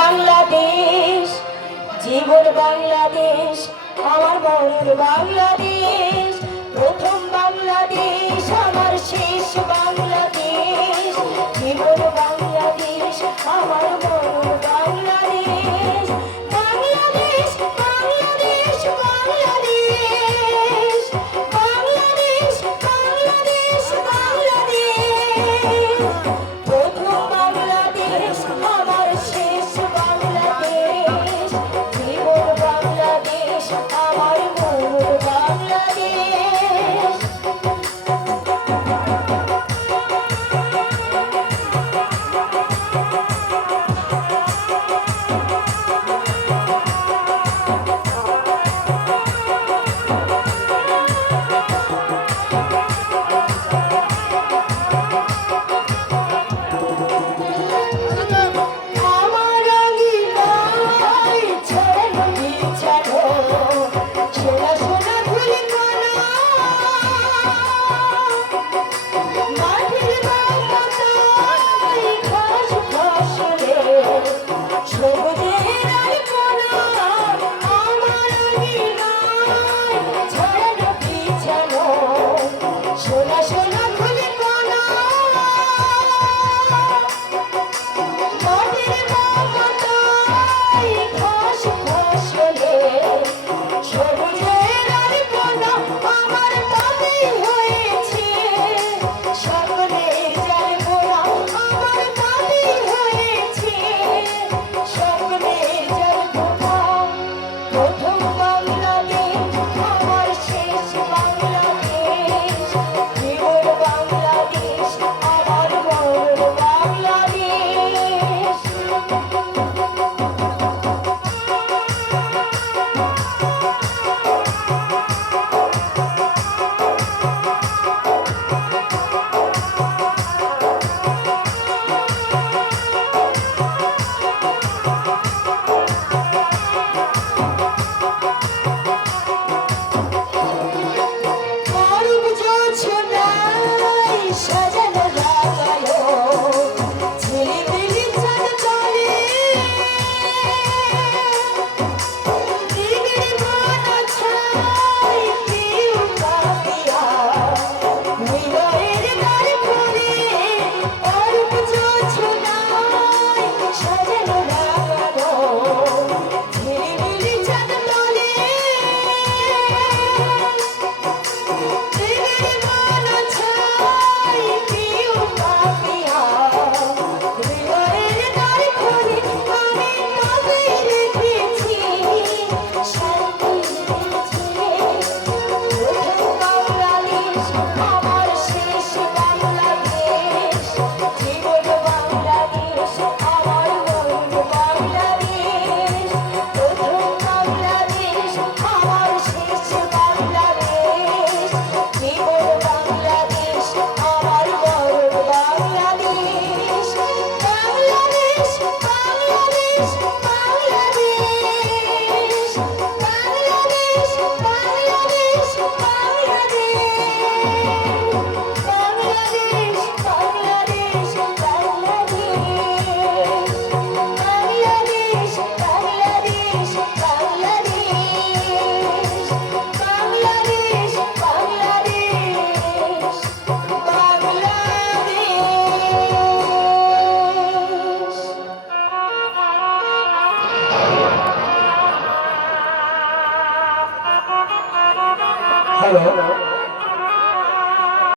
বাংলাদেশ, জীবন বাংলাদেশ, আমার মরণ বাংলাদেশ। প্রথম বাংলাদেশ, আমার শেষ বাংলাদেশ। জীবন বাংলাদেশ, আমার মরণ বাংলাদেশ। বাংলাদেশ, বাংলাদেশ, বাংলাদেশ, বাংলাদেশ, বাংলাদেশ, বাংলাদেশ। প্রথম বাংলাদেশ, আমার শেষ বাংলাদেশ। জীবন বাংলাদেশ, আমার মরণ বাংলাদেশ। আমার অঙ্গিনায় ছড়ানো বিছানো সোনা সোনা ধুলিকণা, মাটির বারান্দায় ঘাস ফসলে সবুজের আলপনা। আমার অঙ্গিনায় ছড়ানো বিছানো সোনা সোনা ধুলিকণা, মাটির বারান্দায় ঘাস ফসলে সবুজের আলপনা। আমার তাতেই হয়েছে সকলের জল্পনা, আমার তাতেই হয়েছে সকলের জল্পনা। প্রথম বাংলাদেশ, আমার শেষ বাংলাদেশ। জীবন বাংলাদেশ, আমার মরণ বাংলাদেশ। অরূপ জোছনায় সাজানো রাঙালো ঝিলিমিলি চাঁদ তলে, দিগির বানা ছায় কেউ কাঁপিয়া হৃদয়ের দ্বার খোলে। অরূপ জোছনায় সাজানো রাঙালো ঝিলিমিলি চাঁদ তলে, দিগির বানা ছায় কেউ কাঁপিয়া হৃদয়ের দ্বার খোলে। আমি তবেই রেখেছি শান্তির ঝিলে। প্রথম বাংলাদেশ, আমার শেষ বাংলাদেশ। জীবন বাংলাদেশ, আমার মরণ বাংলাদেশ। প্রথম বাংলাদেশ, আমার শেষ বাংলাদেশ। জীবন বাংলাদেশ, আমার মরণ বাংলাদেশ। বাংলাদেশ, বাংলাদেশ, বাংলাদেশ, বাংলাদেশ, বাংলাদেশ, বাংলাদেশ, বাংলাদেশ, বাংলাদেশ, বাংলাদেশ, বাংলাদেশ, বাংলাদেশ, বাংলাদেশ। হ্যালো।